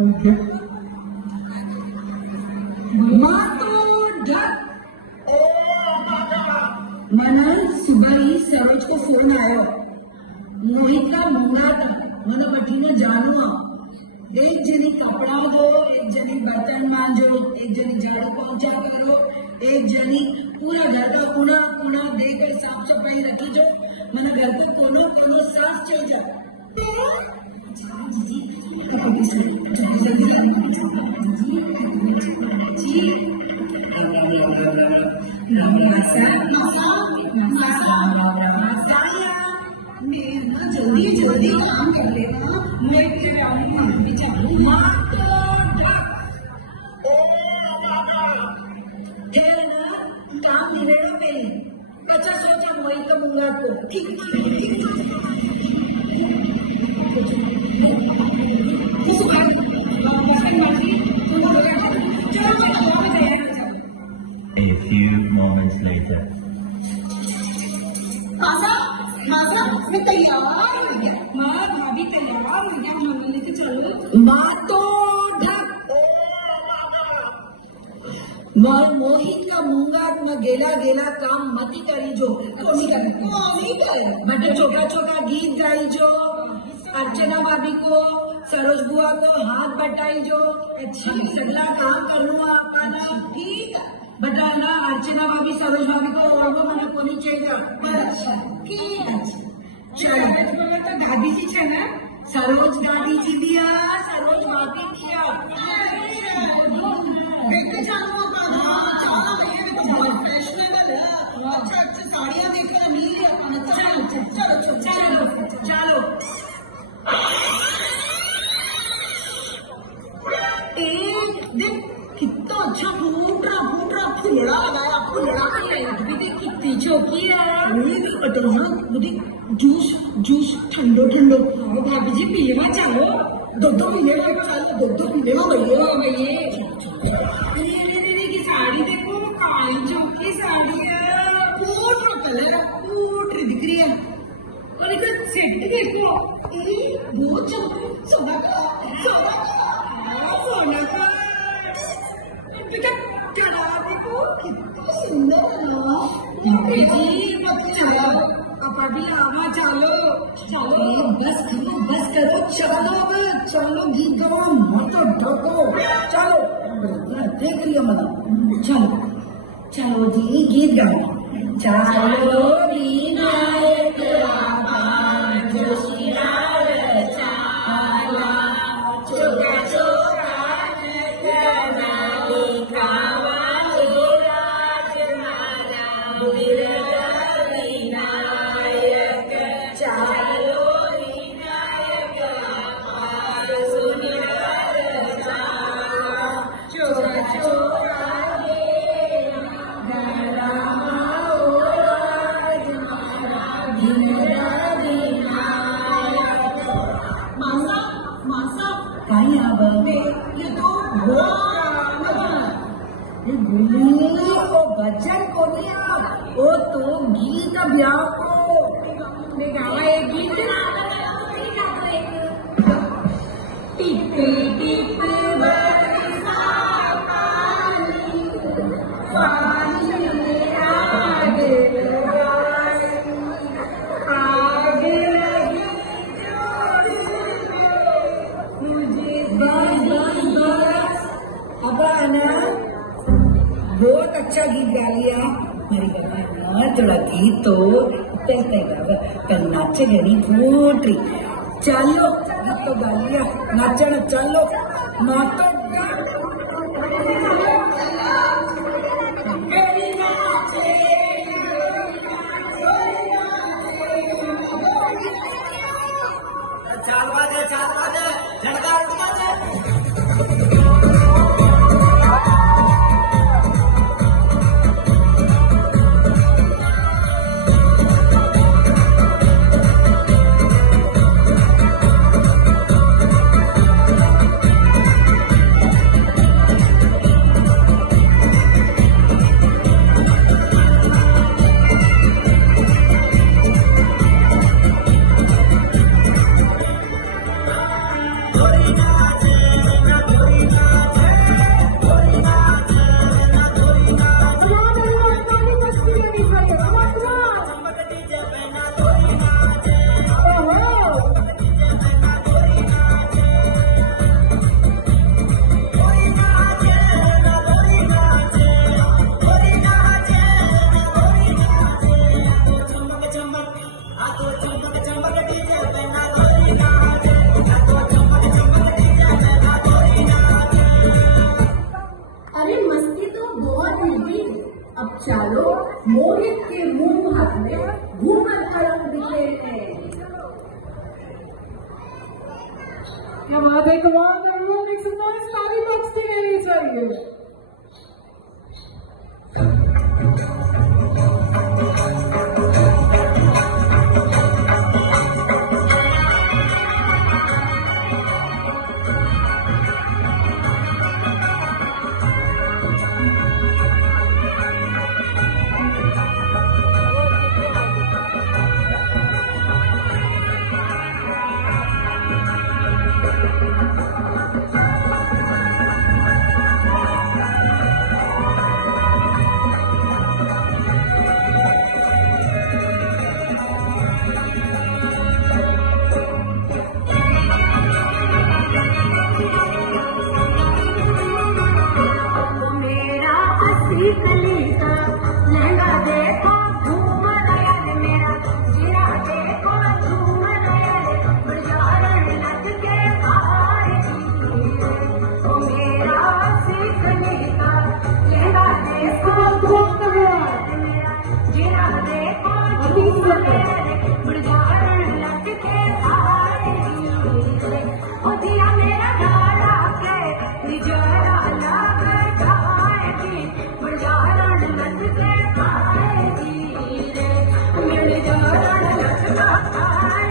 Okay મને સુભાઈ સરોજ को phone आयो मोहित का मंगा था मैंने पठीने जानू एक जनी कपड़ा दो एक जनी बर्तन मांजो एक जनी झाड़ू पोंछा करो एक जनी पूरा घर का कोना कोना देकर साफ सफाई रखी जो मैंने घर का कोनो कोनो साफ चाहिए जल्दी जल्दी काम कर लेना मैं काम निवेड़ो पहले अच्छा सोचा मोहित का मुंगा को ठीक A few moments later. मैं तैयार हो गया माँ भाभी तैयार हो गया हम लेके चलो माँ तो मोहित का मुंगाट में गेला गेला काम मती करी जो बटे छोटा छोटा गीत गाई जो अर्चना भाभी को सरोज बुआ को हाथ बटाई जो सगला काम करूँ आपका ठीक बटा ना अर्चना भाभी सरोज भाभी को और वो मैंने कोनी चाहिए चलो तो दादी जी छे ना सरोज दादी जी दिया सरोज भाभी दिया अच्छा साड़ियाँ देखकर मिल गया चलो चलो चलो एक दिन कितना अच्छा फूट रहा फुलड़ा लगाया कितनी चौकी है मुझे जूस ठंडो भाभी जी पीवा चलो दो पीने चलो भैया की साड़ी देखो काली चौकी साड़ी है फूट कलर फूट दिख रही है और एक सेट देखो बहुत सोना का कड़ा देखो कितना सुंदर है ना चलो अब अभी आवा चलो बस करो चलो गीत गाओ मत ढको चलो देख रही है मतलब चलो जी गीत गाओ चलो विनायक भजन को वो तो गीत ब्याह को गावा एक गीत टिप्पे टिप्पे बहुत अच्छा गीत गा लिया मेरी बाबा थोड़ा गीत तो पर नाचे गणी फूटरी चलो गीत तो गा लिया नाचना चलो मातो अरे मस्ती तो बहुत हुई। अब चलो मोहित के मुंह हाथ में घूमर खड़क दिखे हैं। क्या बात है, कमाल everyone make some noise, ताली बजती रहनी चाहिए। मेरा हंसी कली का लहंगा देखो झूमर आया रे, मेरा जीरा देखो झूमर आया रे, बजारन लग के आएगी। ओ मेरा हंसी कली का लहंगा देखो झूमर आया रे, मेरा जीरा देखो झूमर आया रे, बजारन लग के आएगी। ओ दिया मेरा डाला के निजरा लग जाएगी, बजारन लग के आएगी रे, मेरे जारन लग के आएगी।